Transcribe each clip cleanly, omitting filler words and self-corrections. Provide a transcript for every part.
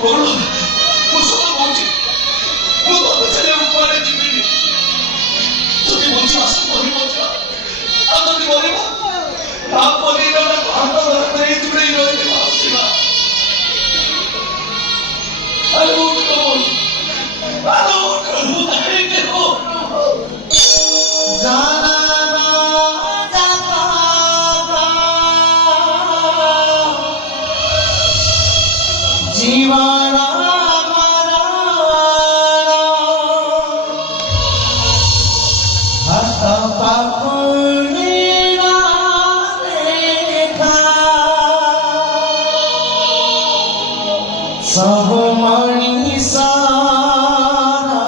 몰라. 무서워 뭔지. 무서워 제대로 구하는 준비. 저기 뭔지 아세요? 머리 뭔지 알아? 아버지 머리 봐. 아버지 일어나고 아빠가 내 집에 일어나지 마시마. 아이고 그럼. 아이고 그럼 나에게도. जीवाना हस्त पकुड़ीना देखा सब मणि सारा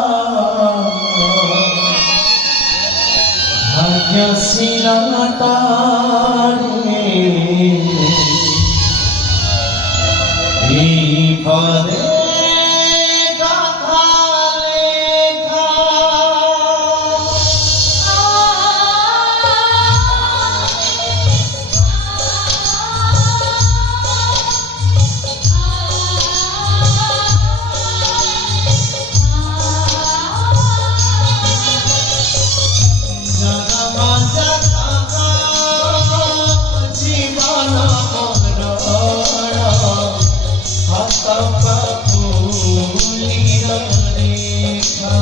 भाग्य सिरता पदे गाथा लेखा जगमा जगमा जीवन हस्त पकुड़ीना देखा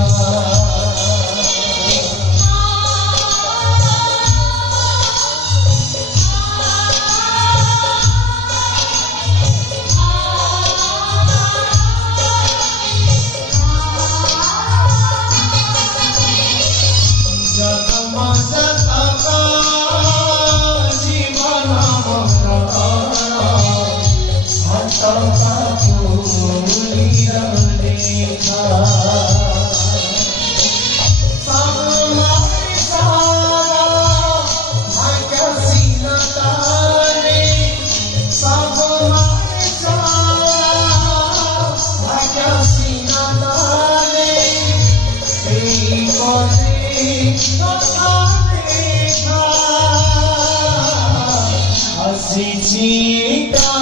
जगमा जगमा जीवन हस्त पकुड़ीना देखा सब मणि सारा भाग्य सिरता सब मणि सारा भाग्य सिरता पदे गाथा लेखा हसी चिता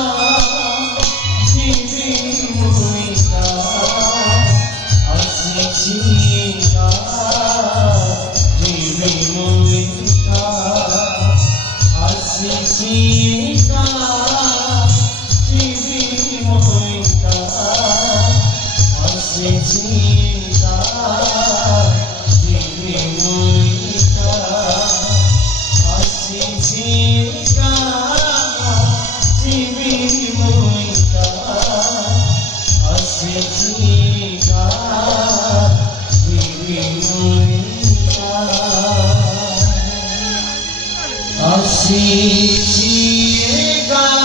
Así llega